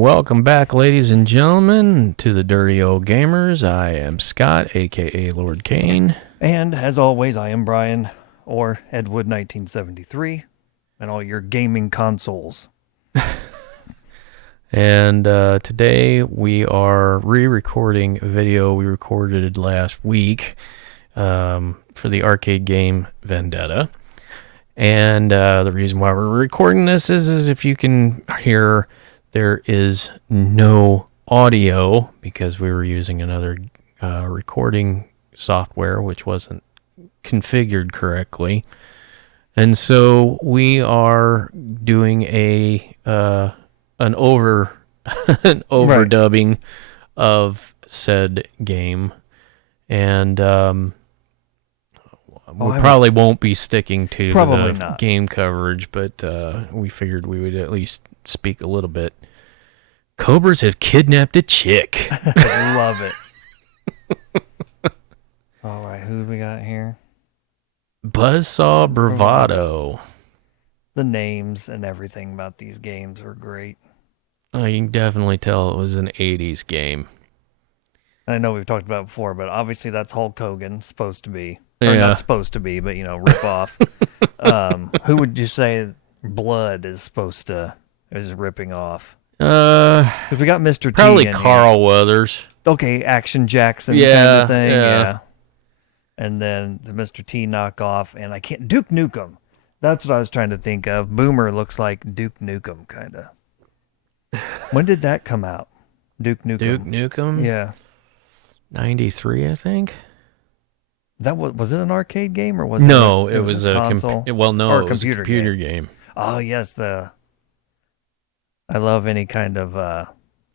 Welcome back, ladies and gentlemen, to the Dirty Old Gamers. I am Scott, a.k.a. Lord Kane. And, as always, I am Brian, or Edwood1973, and all your gaming consoles. And today we are re-recording a video we recorded last week for the arcade game Vendetta. And the reason why we're recording this is if you can hear, there is no audio because we were using another recording software which wasn't configured correctly. And so we are doing an overdubbing of said game. And we probably won't be sticking to the game coverage, but we figured we would at least speak a little bit. Cobras have kidnapped a chick. I love it. All right, who do we got here? Buzzsaw Bravado. The names and everything about these games are great. You can definitely tell it was an 80s game. I know we've talked about it before, but obviously that's Hulk Hogan, supposed to be. Or not supposed to be, but, rip off. Who would you say Blood is ripping off? Because we got Mr. T. Probably Carl Weathers. Okay, Action Jackson kind of thing. Yeah. And then the Mr. T knockoff, and Duke Nukem. That's what I was trying to think of. Boomer looks like Duke Nukem, kind of. When did that come out? Duke Nukem. Duke Nukem? Yeah. 93, I think. Was it an arcade game or was it was a console? It was a computer game. Oh yes, I love any kind of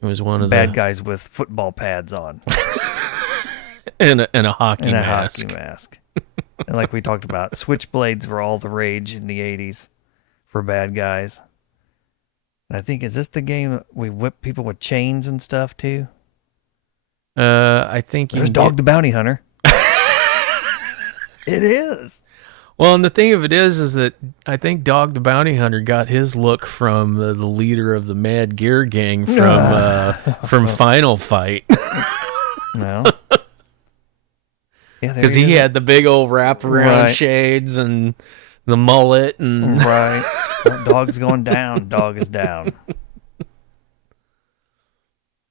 it was one of bad guys with football pads on and a hockey mask. And like we talked about, switchblades were all the rage in the 80s for bad guys. And I think, is this the game we whip people with chains and stuff too? I think there's Dog the Bounty Hunter. It is. Well, and the thing of it is that I think Dog the Bounty Hunter got his look from the leader of the Mad Gear Gang from Final Fight. No. Yeah, because he had the big old wraparound shades and the mullet and right. Dog's going down. Dog is down.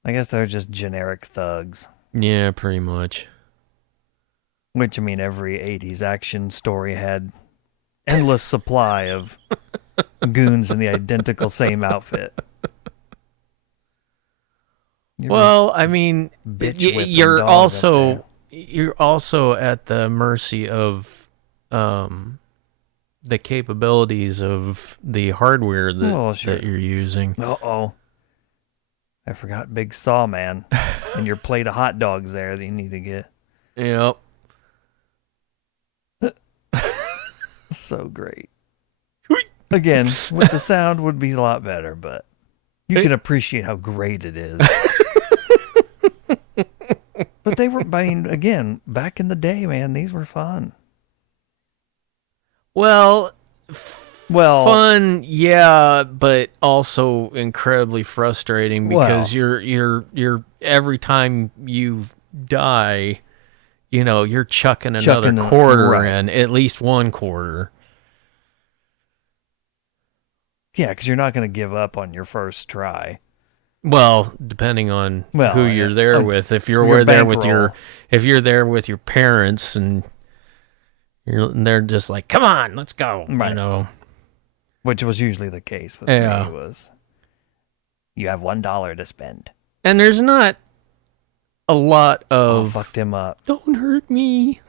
I guess they're just generic thugs. Yeah, pretty much. Which, every 80s action story had endless supply of goons in the identical same outfit. Well, you're also at the mercy of the capabilities of the hardware that you're using. Uh-oh. I forgot Big Saw Man and your plate of hot dogs there that you need to get. Yep. So great. Again, with the sound would be a lot better, but you can appreciate how great it is. But they were, again, back in the day, man, these were fun. Well, fun, yeah, but also incredibly frustrating because you're every time you die, you're chucking another quarter in, at least one quarter. Yeah, because you're not going to give up on your first try. Well, depending on who you're there with. If you're there with your parents and they're just like, "Come on, let's go," right. Which was usually the case with me. Was you have $1 to spend, and there's not a lot of fucked him up. Don't hurt me.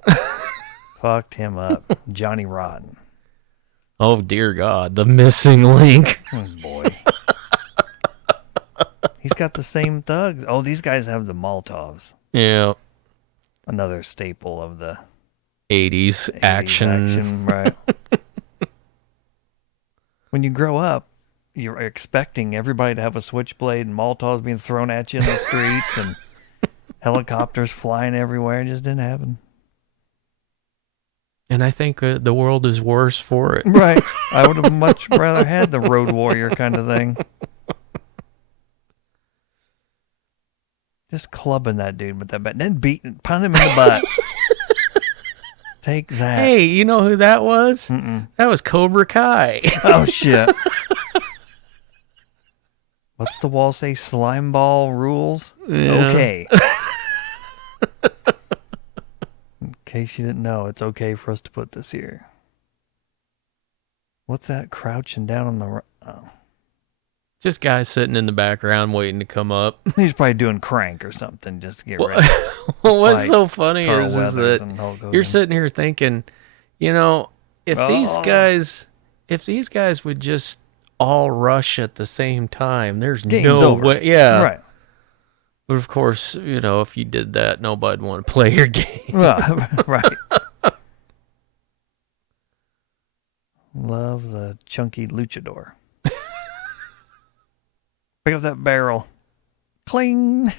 Fucked him up, Johnny Rotten. Oh dear God, the missing link. Oh boy. He's got the same thugs. Oh, these guys have the Molotovs. Yeah. Another staple of the 80s action. Right. When you grow up, you're expecting everybody to have a switchblade and Molotovs being thrown at you in the streets and helicopters flying everywhere. It just didn't happen. And I think the world is worse for it. Right. I would have much rather had the Road Warrior kind of thing. Just clubbing that dude with that bat. Then pound him in the butt. Take that. Hey, you know who that was? Mm-mm. That was Cobra Kai. Oh, shit. What's the wall say? Slime ball rules? Yeah. Okay. In case you didn't know, it's okay for us to put this here. What's that crouching down on the... Oh. Just guys sitting in the background waiting to come up. He's probably doing crank or something just to get ready. Well, what's so funny Carl is Weathers that you're sitting here thinking, you know, if these guys would just all rush at the same time, there's Game's no over. way. Yeah. Right. But of course, you know, if you did that, nobody'd want to play your game. Right. Love the chunky luchador. Pick up that barrel. Cling.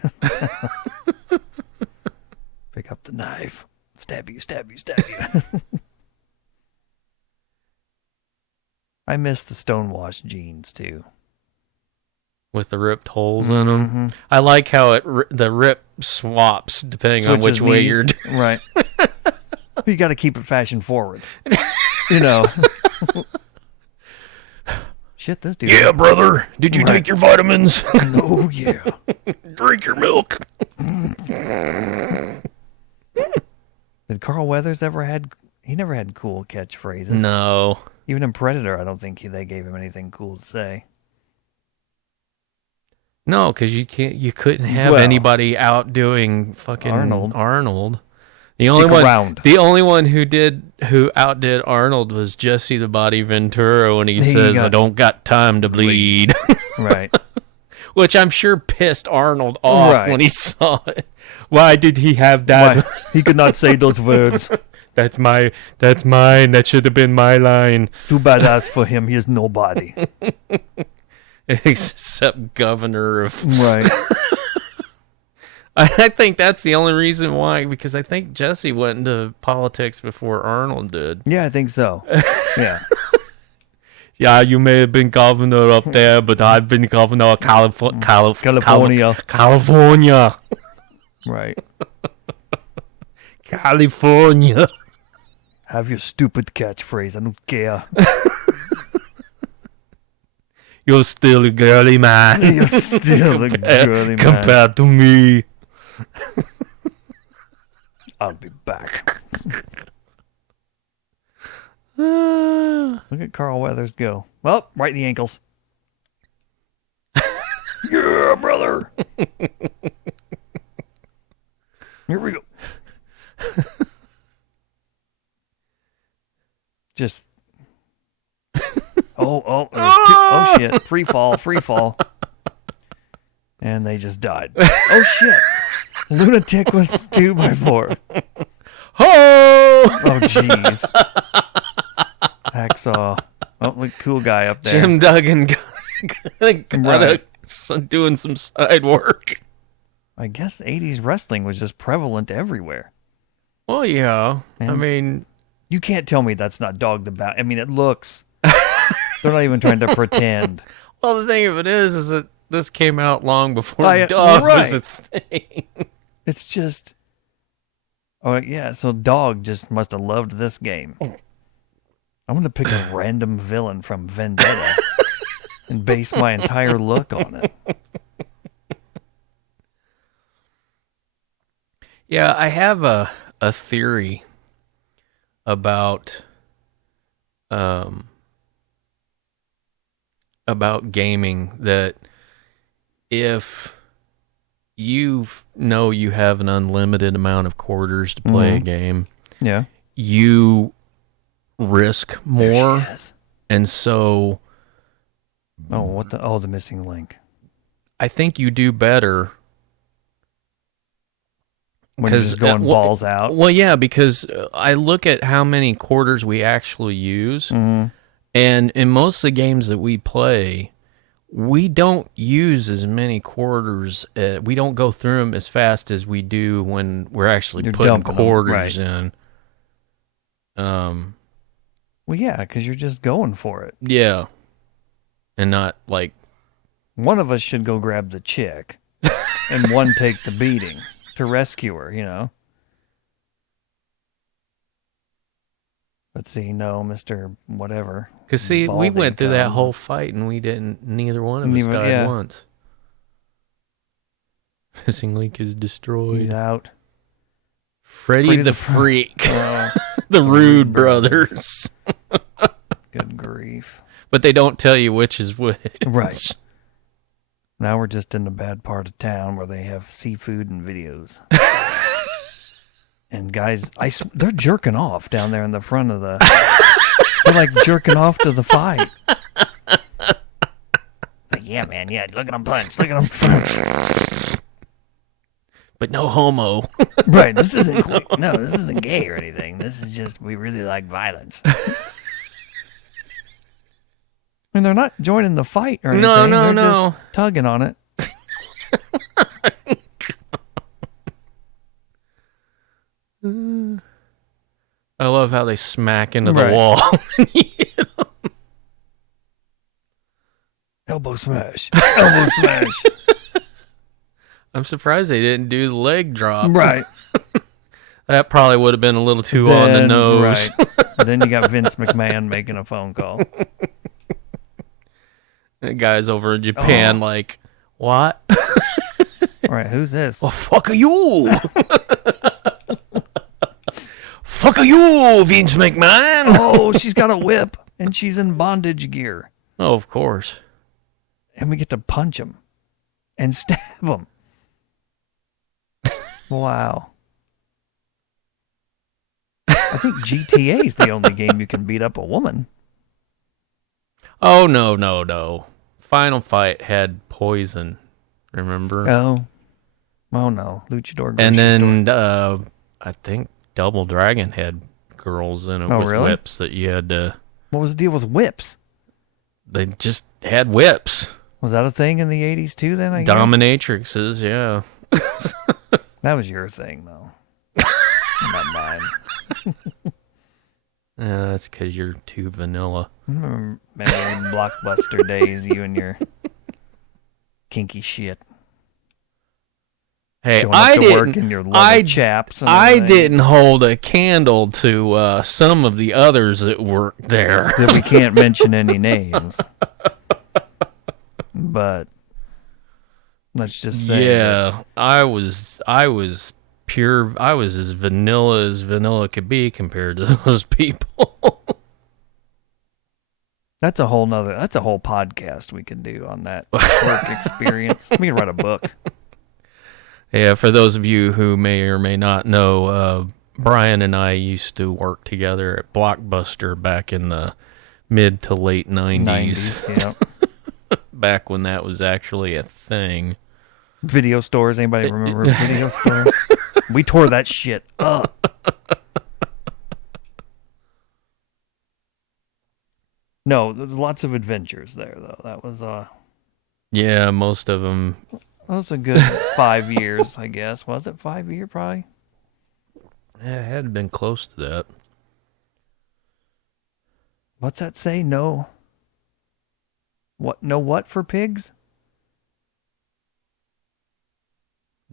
Pick up the knife. Stab you, stab you, stab you. I miss the stonewashed jeans, too. With the ripped holes in them. I like how the rip swaps depending on which way you're doing. Right. You got to keep it fashion forward. You know. Shit, this dude. Yeah, brother. Did you take your vitamins? Oh, yeah. Drink your milk. Did Carl Weathers ever had... He never had cool catchphrases. No. Even in Predator, I don't think they gave him anything cool to say. No, because you couldn't have anybody outdoing fucking Arnold. The only one who outdid Arnold was Jesse the Body Ventura when he says, "I don't got time to bleed." Right. Which I'm sure pissed Arnold off when he saw it. Why did he have that? Why? He could not say those words. That's mine. That should have been my line. Too badass for him. He is nobody. Except governor of... Right. I think that's the only reason why, because I think Jesse went into politics before Arnold did. Yeah, I think so. Yeah. Yeah, you may have been governor up there, but I've been governor of California. California. Right. California. Have your stupid catchphrase. I don't care. You're still a girly man. You're still a girly man. Compared to me. I'll be back. Look at Carl Weathers go. Well, right in the ankles. Yeah, brother. Here we go. Just... Oh shit. Free fall. And they just died. Oh shit. Lunatic with 2x4. Ho! Oh jeez. Hacksaw. Oh, look, cool guy up there. Jim Duggan got doing some side work. I guess 80s wrestling was just prevalent everywhere. Well, yeah. And I mean... You can't tell me that's not Dog the Bounty. I mean, it looks... They're not even trying to pretend. Well, the thing of it is that this came out long before Dog was the thing. It's just... Oh, yeah, so Dog just must have loved this game. I'm going to pick a random villain from Vendetta and base my entire look on it. Yeah, I have a theory about gaming, that if you know you have an unlimited amount of quarters to play a game, yeah, you risk more, and so the missing link. I think you do better when you're just going balls out. Well, yeah, because I look at how many quarters we actually use, and in most of the games that we play, we don't use as many quarters. We don't go through them as fast as we do when we're actually putting quarters in. Well, yeah, because you're just going for it. Yeah, and not like... One of us should go grab the chick. and one take the beating to rescue her, you know. Let's see, no, Mr. Whatever. Because, see, we Balding went through that comes. whole fight and neither one of us died once. Missing Link is destroyed. He's out. Freddy the Freak. The Rude Brothers. Good grief. But they don't tell you which is which. Right. Now we're just in the bad part of town where they have seafood and videos. And guys, they're jerking off down there in the front of the... They're like jerking off to the fight. It's like, yeah, man, yeah, look at them punch. Look at them punch. But no homo. Right, this isn't gay or anything. This is just, we really like violence. And they're not joining the fight or anything. No. They're just tugging on it. I love how they smack into the wall. Elbow smash. Elbow smash. I'm surprised they didn't do the leg drop. Right. That probably would have been a little too on the nose. Right. Then you got Vince McMahon making a phone call. The guy's over in Japan like, what? All right, who's this? Well, fuck you. Fuck you, Vince McMahon. Oh, she's got a whip, and she's in bondage gear. Oh, of course. And we get to punch him and stab him. Wow. I think GTA is the only game you can beat up a woman. Oh, no. Final Fight had poison, remember? Oh no. Luchador. And then I think Double Dragon had girls in it with whips that you had to... What was the deal with whips? They just had whips. Was that a thing in the 80s too then, I guess? Dominatrixes, yeah. That was your thing, though. Not mine. That's because you're too vanilla. Remember Blockbuster days, you and your kinky shit. Hey, I didn't hold a candle to some of the others that worked there. That we can't mention any names. But let's just say, yeah, I was as vanilla as vanilla could be compared to those people. That's a whole podcast we can do on that work experience. We can write a book. Yeah, for those of you who may or may not know, Brian and I used to work together at Blockbuster back in the mid to late 90s. Yeah. Back when that was actually a thing. Video stores, anybody remember a video store? We tore that shit up. No, there's lots of adventures there, though. That was yeah, most of them. That was a good 5 years, I guess. Was it 5 year, probably? Yeah, it had been close to that. What's that say? No. What? No what for pigs?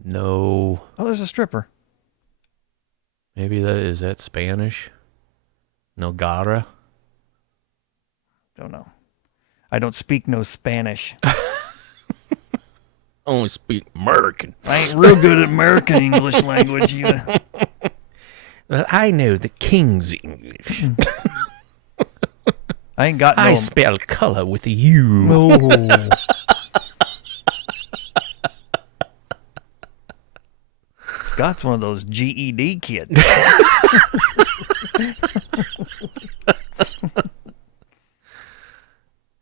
No. Oh, there's a stripper. Maybe is that Spanish? No gara? Don't know. I don't speak no Spanish. Only speak American. I ain't real good at American English language either. Well, I know the King's English. I ain't got no... I spell color with a U. No. Scott's one of those GED kids.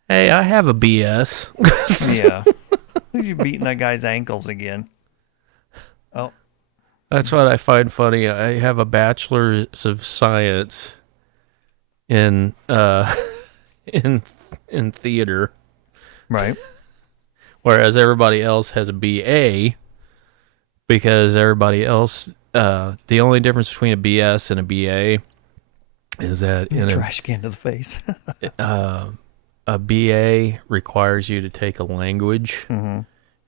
Hey, I have a BS. Yeah. You're beating that guy's ankles again. Oh. That's what I find funny. I have a bachelor's of science in in theater. Right. Whereas everybody else has a BA, because everybody else, the only difference between a BS and a BA is that in trash can to the face. A BA requires you to take a language, mm-hmm.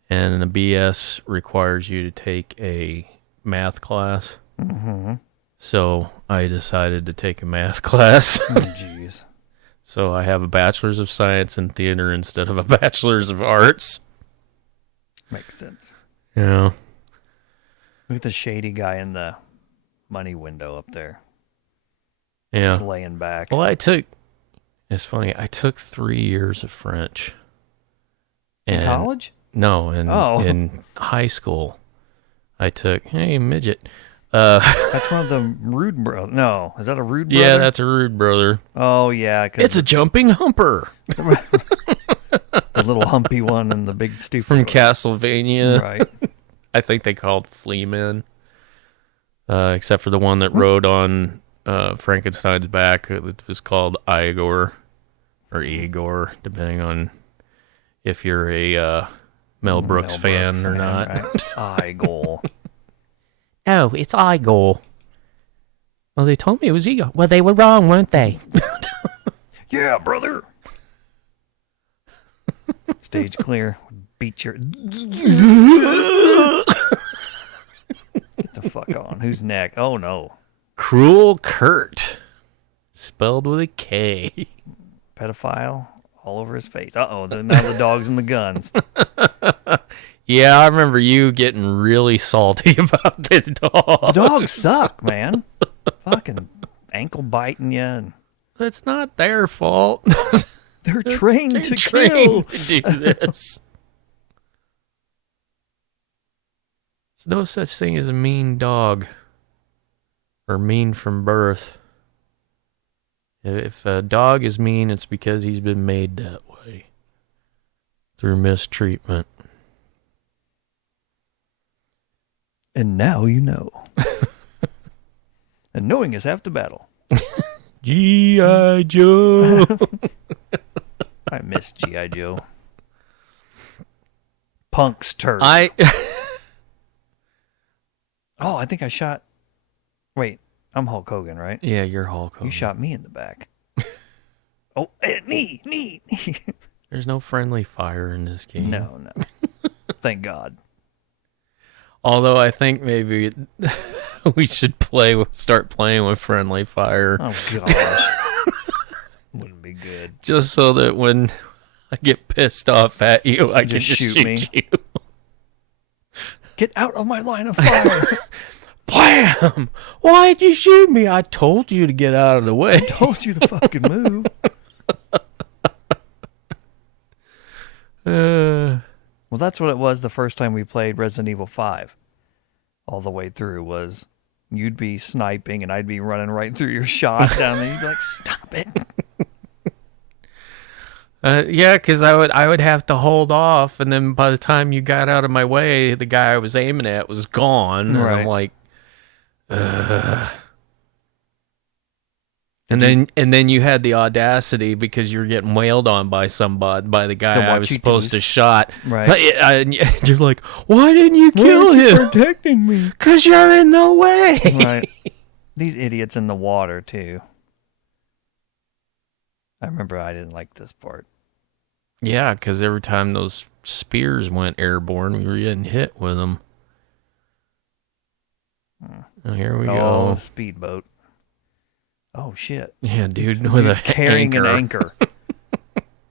and the BS requires you to take a math class. Mm-hmm. So I decided to take a math class. Oh, jeez. So I have a bachelor's of science in theater instead of a bachelor's of arts. Makes sense. Yeah. Look at the shady guy in the money window up there. Yeah. Just laying back. Well, it's funny, I took 3 years of French. In college? No, in high school. I took, hey, midget. That's one of the Rude Brothers. No, is that a Rude brother? Yeah, that's a Rude brother. Oh, yeah. It's a jumping humper. The little humpy one and the big stupid From one. Castlevania. Right. I think they called Fleaman. Except for the one that rode on Frankenstein's back. It was called Igor. Or Igor, depending on if you're a Mel Brooks fan or not. Right. Igor. Oh, it's Igor. Well, they told me it was Igor. Well, they were wrong, weren't they? Yeah, brother. Stage clear. Beat your... Get the fuck on. Who's next? Oh, no. Cruel Kurt. Spelled with a K. Pedophile all over his face. Uh-oh, now the dogs and the guns. Yeah, I remember you getting really salty about the dog. The dogs suck, man. Fucking ankle biting you. And It's not their fault. they're trained to trained kill. to do this. There's no such thing as a mean dog. Or mean from birth. If a dog is mean, it's because he's been made that way. Through mistreatment. And now you know. And knowing is half the battle. G.I. Joe. I miss G.I. Joe. Punk's turf. I think I shot... Wait, I'm Hulk Hogan, right? Yeah, you're Hulk Hogan. You shot me in the back. Oh, knee. There's no friendly fire in this game. No. Thank God. Although I think maybe we should start playing with friendly fire. Oh, gosh. Wouldn't be good. Just so that when I get pissed off at you, I can just shoot me. you. Get out of my line of fire. Blam! Why'd you shoot me? I told you to get out of the way. I told you to fucking move. Well, that's what it was the first time we played Resident Evil 5. All the way through was you'd be sniping and I'd be running right through your shot down there. You'd be like, stop it. Yeah, because I would have to hold off, and then by the time you got out of my way, the guy I was aiming at was gone. Right. And I'm like, ugh. And then you had the audacity because you were getting wailed on by the guy I was supposed to shot. Right. You're like, why didn't you kill him? Protecting me. Because you're in the way. Right. These idiots in the water, too. I remember I didn't like this part. Yeah, because every time those spears went airborne, we were getting hit with them. Oh, here we go. The speedboat. Oh, shit. Yeah, dude, with a carrying anchor. an anchor.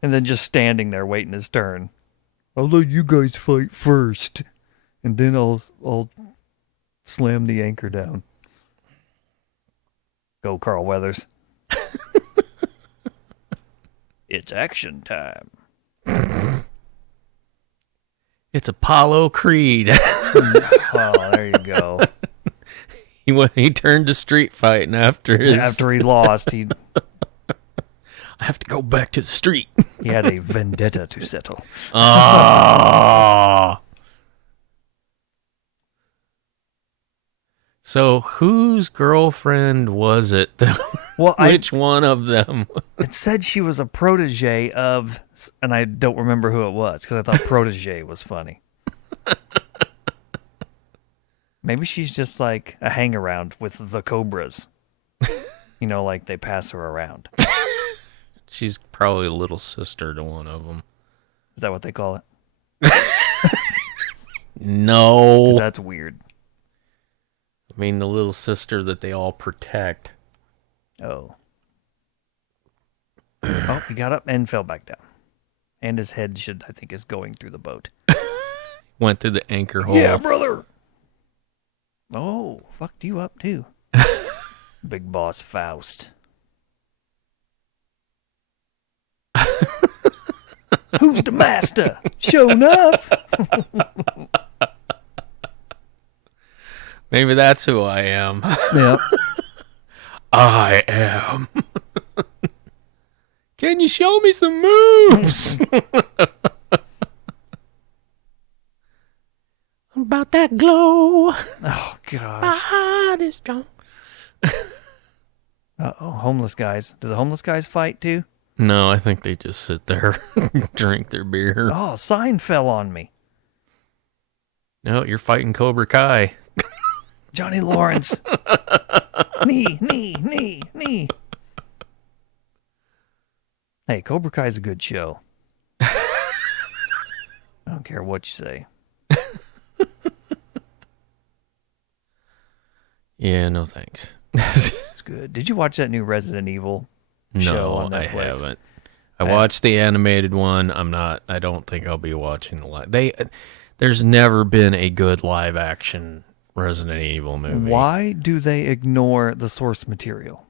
And then just standing there waiting his turn. I'll let you guys fight first. And then I'll slam the anchor down. Go, Carl Weathers. It's action time. It's Apollo Creed. Oh, there you go. He turned to street fighting after he lost, I have to go back to the street. He had a vendetta to settle. Oh. So whose girlfriend was it? Well, Which one of them? It said she was a protege of, and I don't remember who it was because I thought protege was funny. Maybe she's just like a hang around with the Cobras. You know, like they pass her around. She's probably a little sister to one of them. Is that what they call it? No. That's weird. I mean, the little sister that they all protect. Oh. Oh, he got up and fell back down. And his head I think, is going through the boat. Went through the anchor hole. Yeah, brother. Oh, fucked you up too. Big boss Faust. Who's the master? Show enough. Maybe that's who I am. Yep. I am. Can you show me some moves? About that glow. Oh, gosh. My heart is strong. Uh-oh, homeless guys. Do the homeless guys fight too? No, I think they just sit there, drink their beer. Oh, a sign fell on me. No, you're fighting Cobra Kai. Johnny Lawrence. Knee. Hey, Cobra Kai's a good show. I don't care what you say. Yeah, no thanks. It's good. Did you watch that new Resident Evil show on Netflix? I haven't. I watched the animated one. I don't think I'll be watching the live. There's never been a good live action Resident Evil movie. Why do they ignore the source material?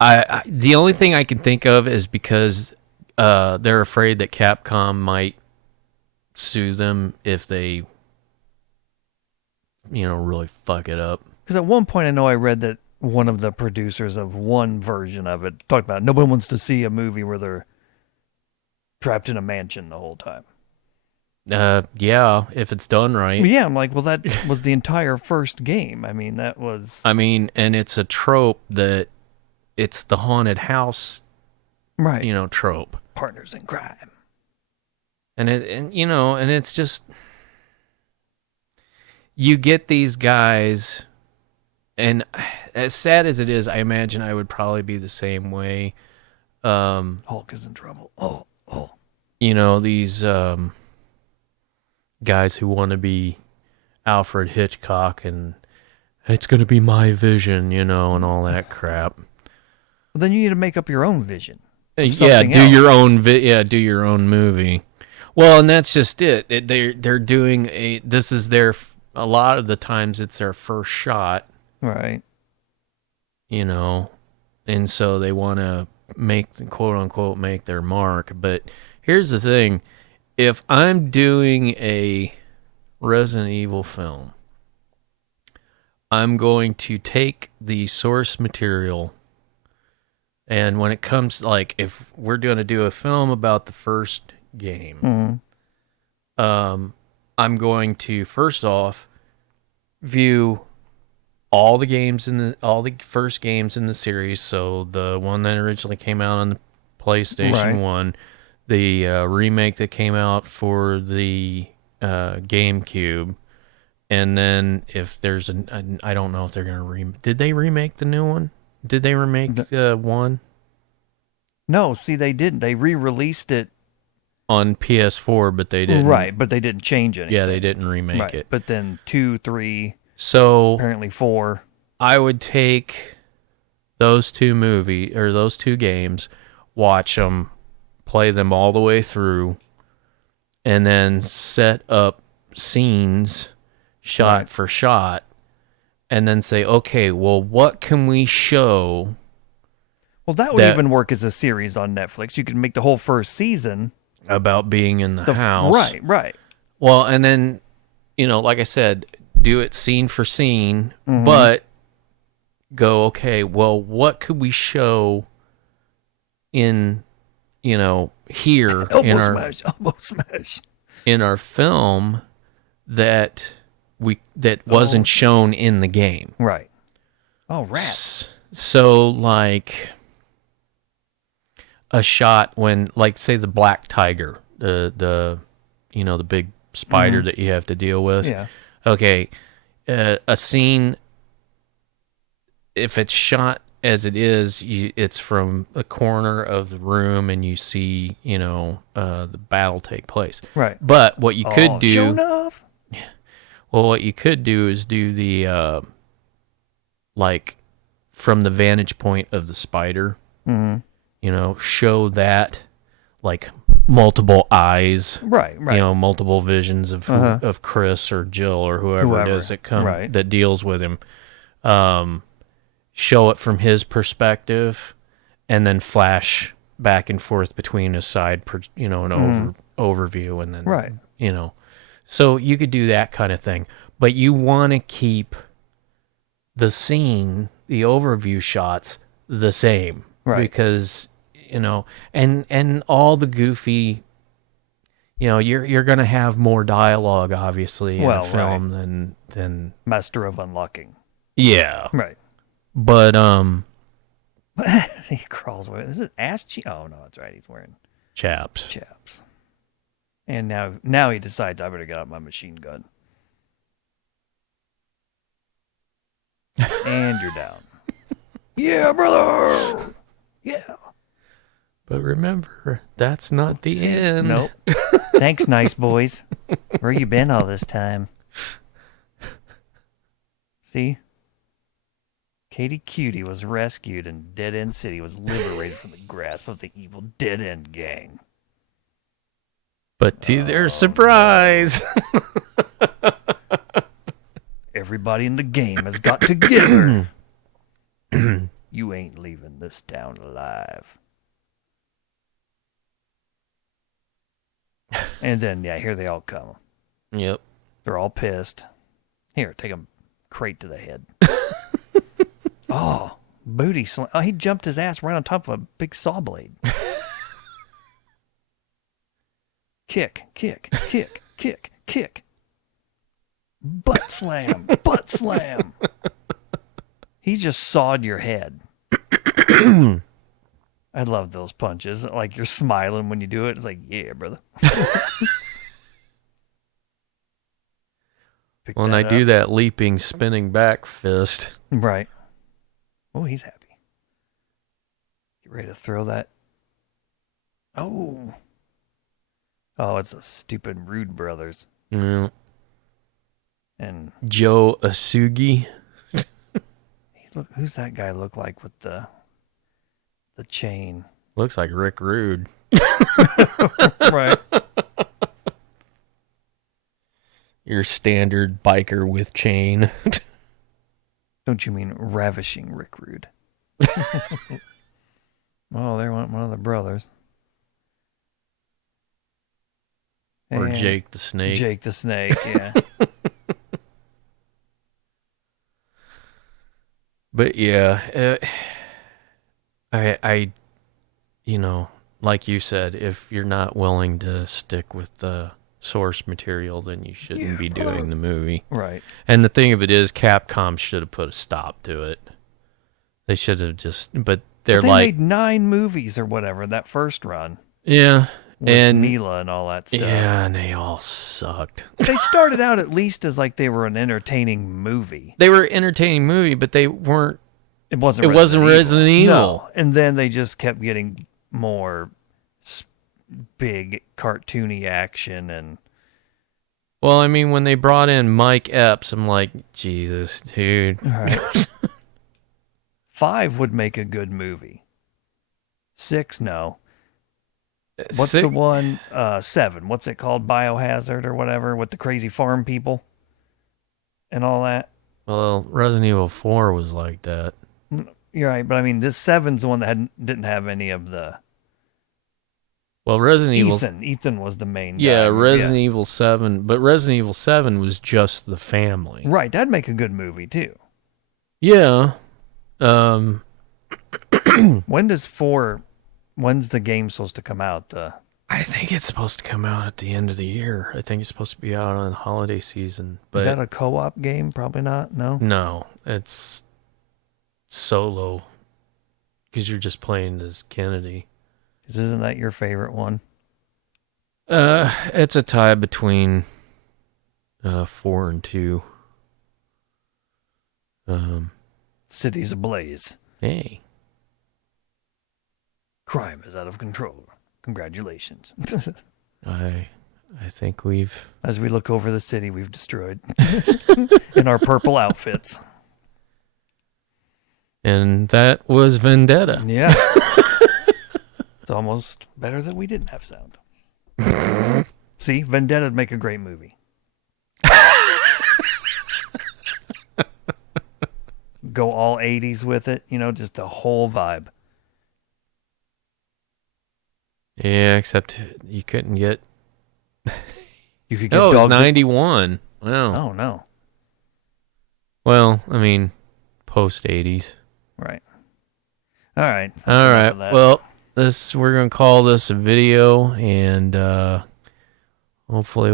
The only thing I can think of is because they're afraid that Capcom might sue them if they, really fuck it up. Because at one point I know I read that one of the producers of one version of it talked about nobody wants to see a movie where they're trapped in a mansion the whole time. Yeah, if it's done right. Yeah, I'm like, well, that was the entire first game. I mean, that was... and it's a trope that it's the haunted house, right? Trope. Partners in crime. And it's just... You get these guys, and as sad as it is, I imagine I would probably be the same way. Hulk is in trouble. Oh. These guys who want to be Alfred Hitchcock and it's going to be my vision, and all that crap. Well, then you need to make up your own vision. Yeah, do your own do your own movie. Well, and that's just it. They're doing this is their, a lot of the times it's their first shot. Right. And so they want to quote unquote make their mark. But here's the thing. If I'm doing a Resident Evil film, I'm going to take the source material, and when it comes, if we're going to do a film about the first game, I'm going to, first off, view all the first games in the series, so the one that originally came out on the PlayStation 1, the remake that came out for the GameCube, and then if there's I don't know if they're going to did they remake the new one? Did they remake one? No, see, they didn't. They re-released it on PS4, but they didn't. Right, but they didn't change anything. Yeah, they didn't remake it. But then 2, 3, so apparently 4. I would take those two games, watch them, play them all the way through, and then set up scenes shot for shot, and then say, okay, well, what can we show? Well, that would even work as a series on Netflix. You could make the whole first season about being in the house. Right. Well, and then, like I said, do it scene for scene, but go, okay, well, what could we show in, here elbow smash in our film that wasn't shown in the game. Right. Oh, rats. So, a shot when, say, the black tiger, the big spider that you have to deal with. Yeah. Okay, a scene, if it's shot as it is, it's from a corner of the room and you see, the battle take place. Right. But what you could do... Show enough. Well, what you could do is do the like from the vantage point of the spider. Mm-hmm. You know, show that like multiple eyes. Right. You know, multiple visions of of Chris or Jill or whoever it is that that deals with him. Show it from his perspective, and then flash back and forth between a side, an overview, and then so you could do that kind of thing. But you want to keep the scene, the overview shots, the same, right? Because and all the goofy. You're going to have more dialogue, obviously, in a film than Master of Unlocking. Yeah. Right. But he crawls away. Is it ass cheek? Oh no, that's right. He's wearing chaps. And now he decides I better get out my machine gun. And you're down. Yeah, brother. Yeah. But remember, that's not the end. Nope. Thanks, nice boys. Where you been all this time? See? Katie Cutie was rescued and Dead End City was liberated from the grasp of the evil Dead End gang. But to their surprise, everybody in the game has got together. You ain't leaving this town alive. And then, here they all come. Yep. They're all pissed. Here, take a crate to the head. Oh, booty slam. Oh, he jumped his ass right on top of a big saw blade. Kick, kick, kick, kick, kick. Butt slam, butt slam. He just sawed your head. I love those punches. Like you're smiling when you do it. It's like, yeah, brother. When I do that leaping, spinning back fist. Right. Oh, he's happy. Get ready to throw that. Oh. Oh, it's the stupid Rude Brothers. Yeah. And Joe Asugi. Who's that guy look like with the chain? Looks like Rick Rude. Right. Your standard biker with chain. Don't you mean ravishing Rick Rude? Oh, there went one of the brothers. Or and Jake the Snake. Jake the Snake, yeah. But yeah, I, like you said, if you're not willing to stick with the source material, then you shouldn't be doing the movie. Right. And the thing of it is, Capcom should have put a stop to it. They should have but they made 9 movies or whatever that first run. Yeah. With Mila and all that stuff. Yeah, and they all sucked. They started out at least as like they were an entertaining movie. They were an entertaining movie, but they weren't. It wasn't Resident Evil. No. And then they just kept getting more big cartoony action and. Well, I mean, when they brought in Mike Epps, I'm like, Jesus, dude. All right. 5 would make a good movie. 6, no. What's the one? 7. What's it called? Biohazard or whatever with the crazy farm people and all that. Well, Resident Evil 4 was like that. You're right, but I mean, this 7's the one that didn't have any of the. Well, Resident Evil. Ethan was the main. Yeah, guy. Resident Evil 7, but Resident Evil 7 was just the family. Right, that'd make a good movie too. Yeah. When's the game supposed to come out? I think it's supposed to come out at the end of the year. I think it's supposed to be out on holiday season. But is that a co-op game? Probably not. No. No, it's solo because you're just playing as Kennedy. Isn't that your favorite one? It's a tie between 4 and 2. Cities ablaze. Hey. Crime is out of control. Congratulations. I I think we've... As we look over the city we've destroyed in our purple outfits. And that was Vendetta. Yeah. It's almost better that we didn't have sound. See, Vendetta would make a great movie. Go all 80s with it, just the whole vibe. Yeah, except you couldn't get... You could get it was 91. Wow. Oh, no. Well, I mean, post-80s. Right. All right. All right. Well, we're going to call this a video, and hopefully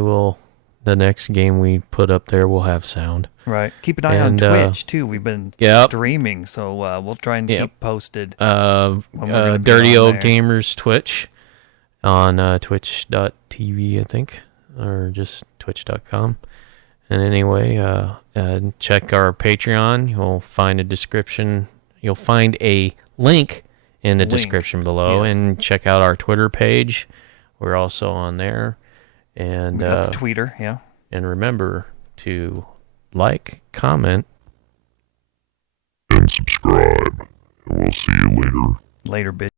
the next game we put up there will have sound. Right. Keep an eye on Twitch, too. We've been streaming, so we'll try and keep posted. Dirty Old Gamers Twitch on twitch.tv, I think, or just twitch.com. And anyway, check our Patreon. You'll find a description. You'll find a link in the description below, and check out our Twitter page. We're also on there. And we got the tweeter, yeah. And remember to like, comment, and subscribe. And we'll see you later. Later, bitch.